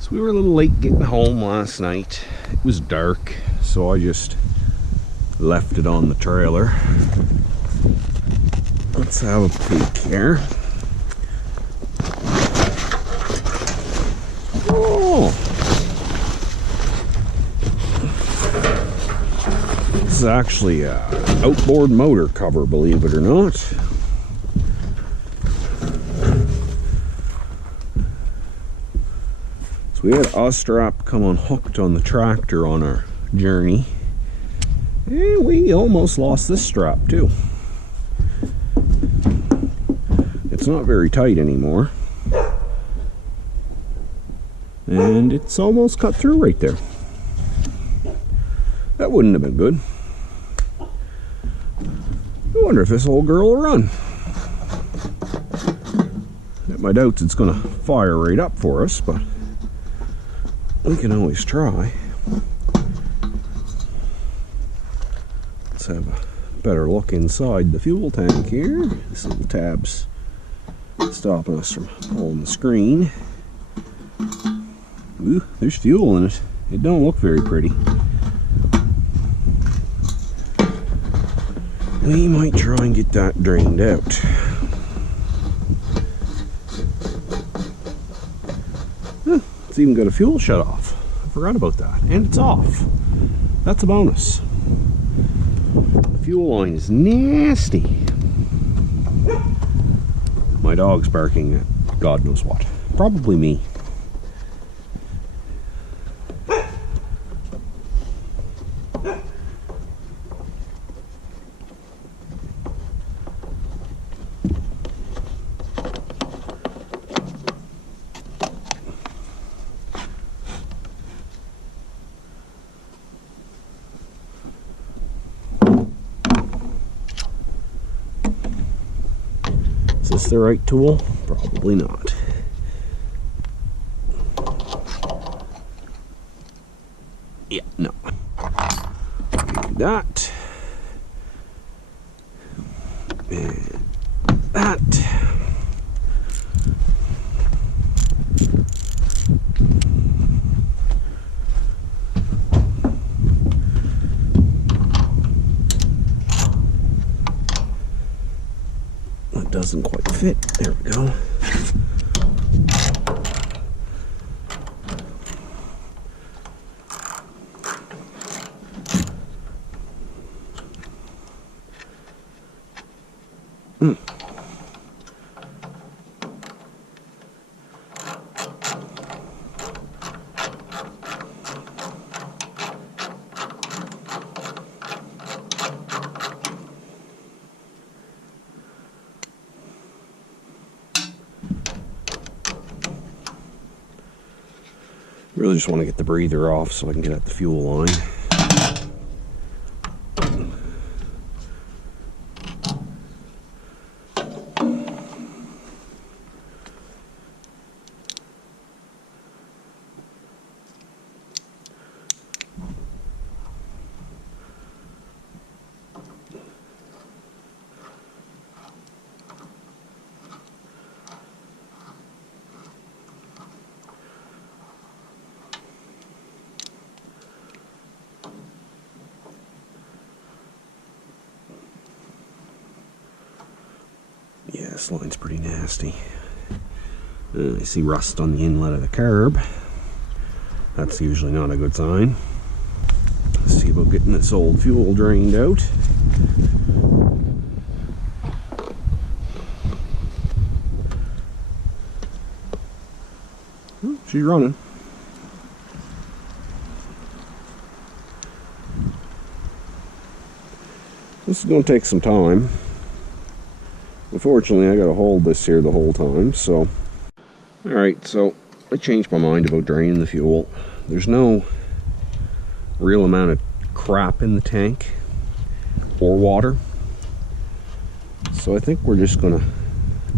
So we were a little late getting home last night. It was dark, so I just left it on the trailer. Let's have a peek here. Oh! This is actually an outboard motor cover, believe it or not. So we had Ostrap come unhooked on the tractor on our journey. And we almost lost this strap too. It's not very tight anymore. And it's almost cut through right there. That wouldn't have been good. I wonder if this old girl will run. I have my doubts it's going to fire right up for us, but we can always try. Let's have a better look inside the fuel tank here. This little tab's stopping us from pulling the screen. Ooh, there's fuel in it. It don't look very pretty. We might try and get that drained out. It's even got a fuel shut off. I forgot about that. And it's off. That's a bonus. The fuel line is nasty. My dog's barking at God knows what. Probably me. Is this the right tool? Probably not. Yeah, no. Do that. And that. That doesn't quite fit. There we go. Really just want to get the breather off so I can get at the fuel line. Yeah, this line's pretty nasty. I see rust on the inlet of the carb. That's usually not a good sign. Let's see about getting this old fuel drained out. Oh, she's running. This is going to take some time. Unfortunately, I got to hold this here the whole time, so... Alright, so I changed my mind about draining the fuel. There's no real amount of crap in the tank or water. So I think we're just going to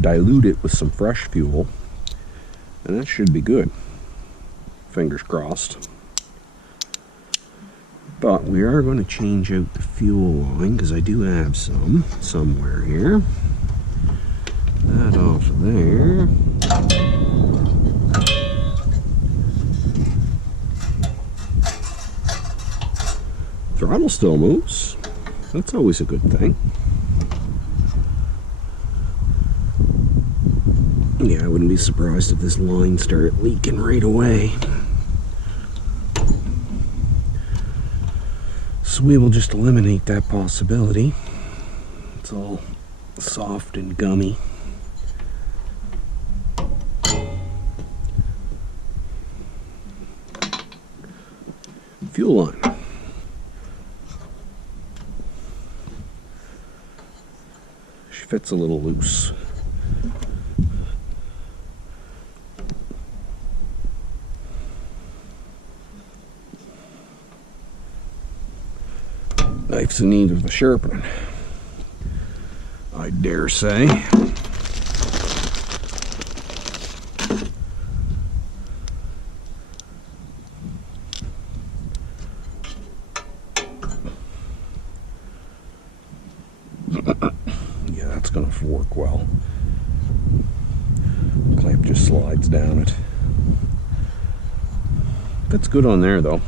dilute it with some fresh fuel. And that should be good. Fingers crossed. But we are going to change out the fuel line because I do have some somewhere here. That off of there. Throttle still moves. That's always a good thing. Yeah, I wouldn't be surprised if this line started leaking right away. So we will just eliminate that possibility. It's all soft and gummy. Fuel line. She fits a little loose. Knife's in need of a sharpening, I dare say. Yeah, that's gonna work well. Clamp just slides down it. That's good on there though.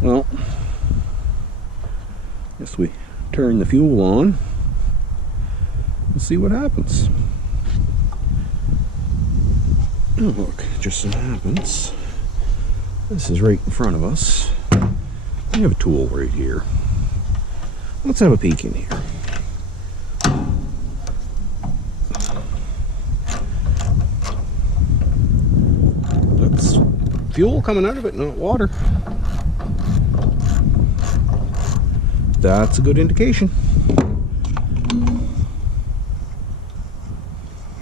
Well, guess we turn the fuel on and see what happens. Oh, look, just so happens this is right in front of us. We have a tool right here. Let's have a peek in here. That's fuel coming out of it, not water. That's a good indication.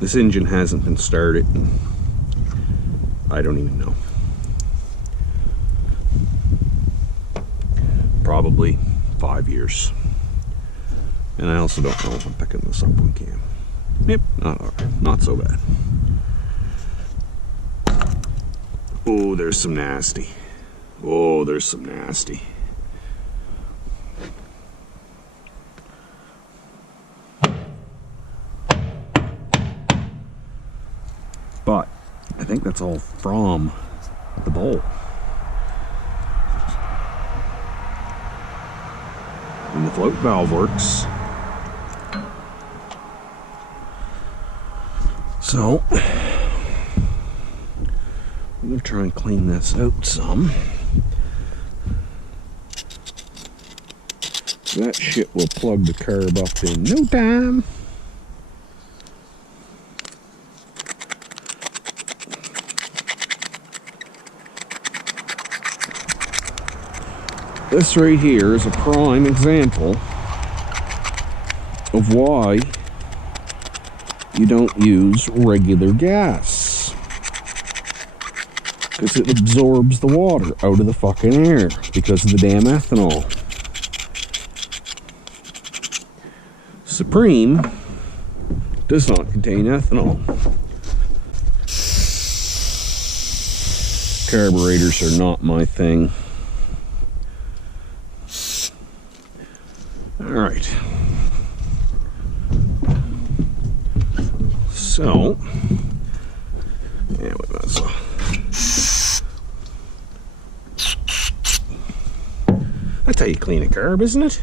This engine hasn't been started. I don't even know. Probably 5 years. And I also don't know if I'm picking this up on cam. Yep, not so bad. Oh, there's some nasty. Oh, there's some nasty. But I think that's all from the bowl. And the float valve works. So I'm going to try and clean this out some. That shit will plug the carb up in no time. This right here is a prime example of why you don't use regular gas. Because it absorbs the water out of the fucking air because of the damn ethanol. Supreme does not contain ethanol. Carburetors are not my thing. Alright. So, yeah, we might as well. That's how you clean a carb, isn't it?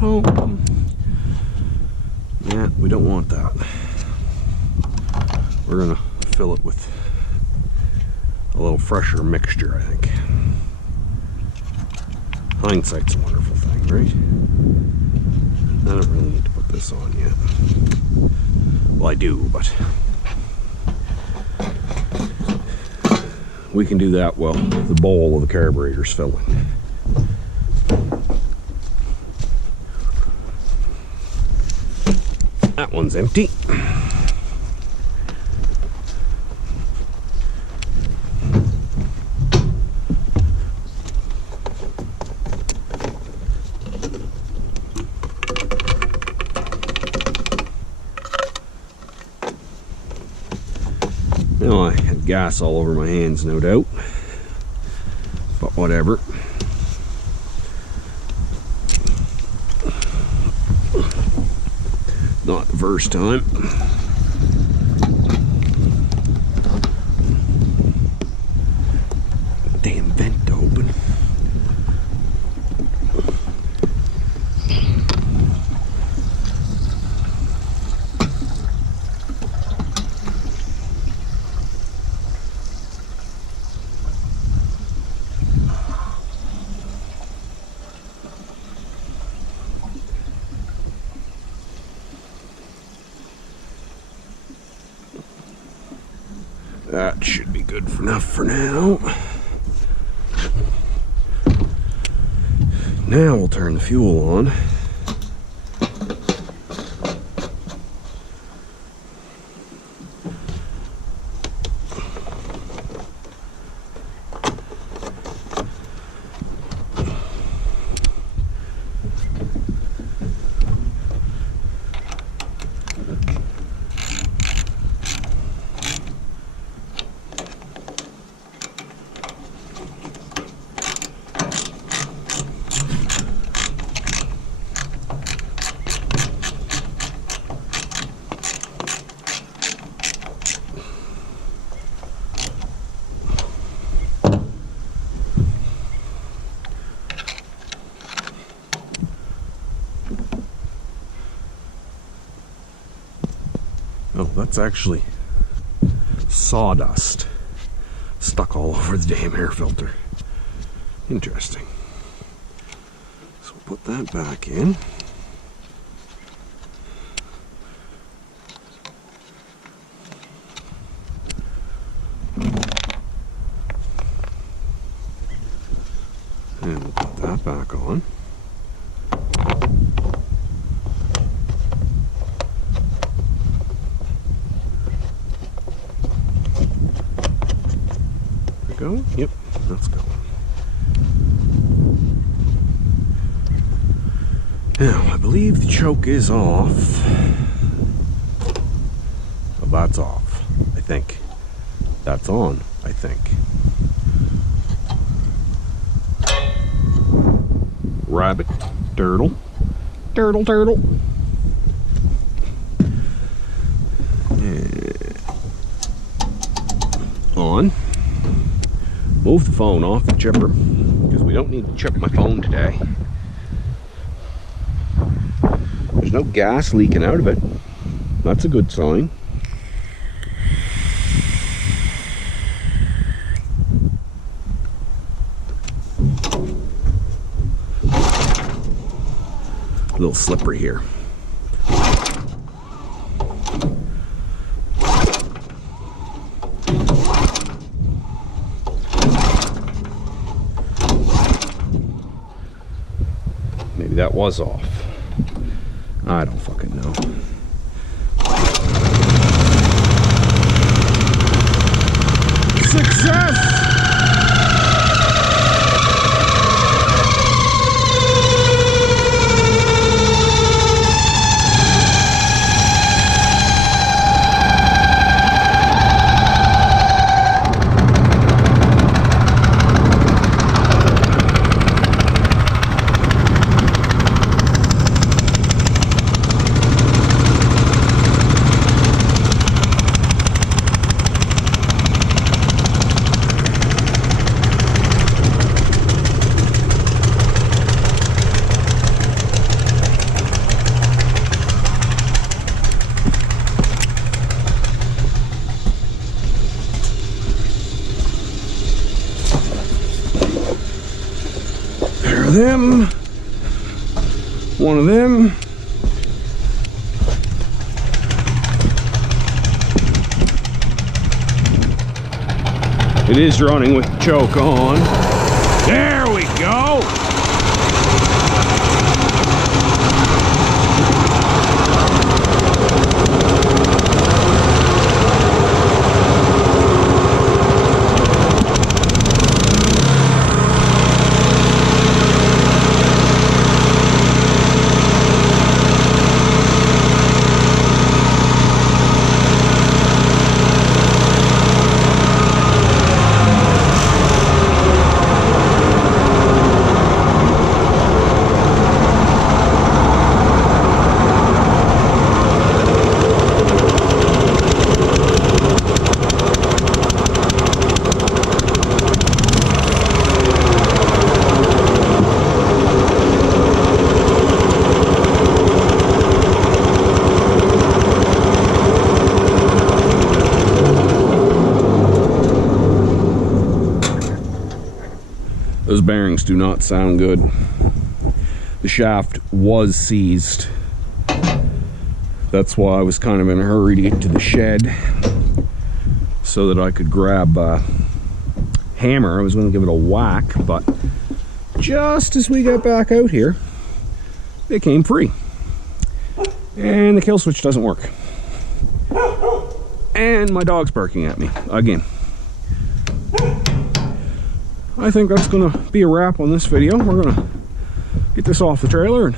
Home. Yeah, we don't want that. We're gonna fill it with a little fresher mixture, I think. Hindsight's a wonderful thing, right? I don't really need to put this on yet. Well, I do, but we can do that while the bowl of the carburetor's filling. That one's empty. gas all over my hands, no doubt. But whatever. Not the first time. Damn vent to open. That should be good enough for now. Now we'll turn the fuel on. Oh, that's actually sawdust stuck all over the damn air filter. Interesting. So we'll put that back in. And we'll put that back on. Go? Yep, that's going. Now, I believe the choke is off. Well, that's off, I think. That's on, I think. Rabbit, turtle, turtle, turtle. On. Move the phone off the chipper, because we don't need to chip my phone today. There's no gas leaking out of it. That's a good sign. A little slippery here. Maybe that was off. I don't fucking know. Success! Them, one of them. It is running with the choke on. There we go. bearings do not sound good. The shaft was seized. That's why I was kind of in a hurry to get to the shed so that I could grab a hammer. I was going to give it a whack, but just as we got back out here, they came free. And the kill switch doesn't work. And my dog's barking at me again. I think that's going to be a wrap on this video. We're going to get this off the trailer and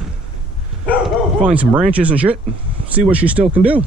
find some branches and shit and see what she still can do.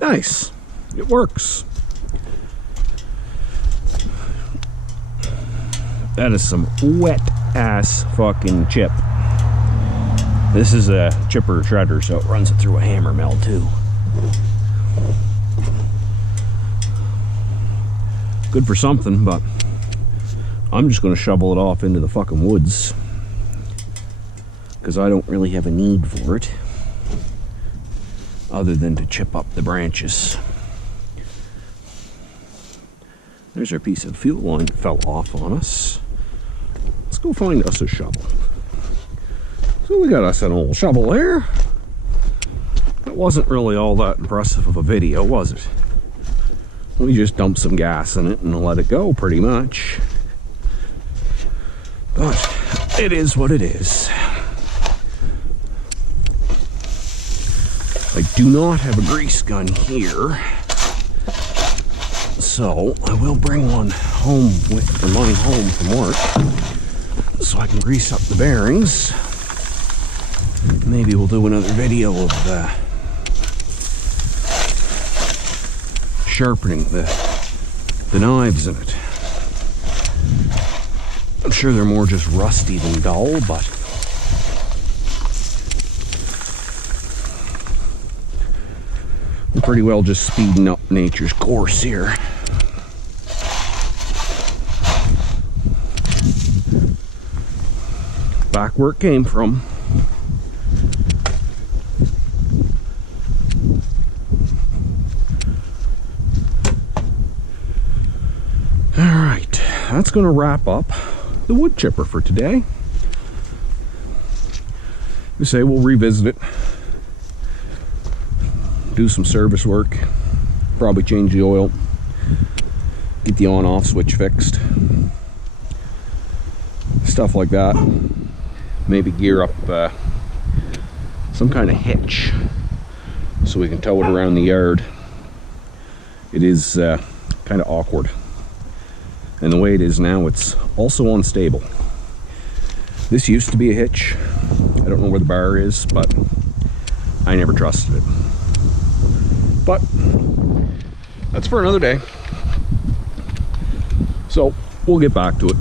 Nice. It works. That is some wet ass fucking chip. This is a chipper shredder, so it runs it through a hammer mill too. Good for something, but I'm just going to shovel it off into the fucking woods because I don't really have a need for it other than to chip up the branches. There's our piece of fuel line that fell off on us. Let's go find us a shovel. So we got us an old shovel there. That wasn't really all that impressive of a video, was it? We just dumped some gas in it and let it go pretty much. But it is what it is. I do not have a grease gun here, so I will bring one home mine home from work so I can grease up the bearings. maybe we'll do another video of sharpening the knives in it. I'm sure they're more just rusty than dull, but we're pretty well just speeding up nature's course here. Back where it came from. Alright, that's going to wrap up the wood chipper for today. We say we'll revisit it, do some service work, probably change the oil, get the on-off switch fixed, stuff like that. Maybe gear up some kind of hitch so we can tow it around the yard. It is kind of awkward, and the way it is now, it's also unstable. This used to be a hitch. I don't know where the bar is, but I never trusted it. But that's for another day, so we'll get back to it.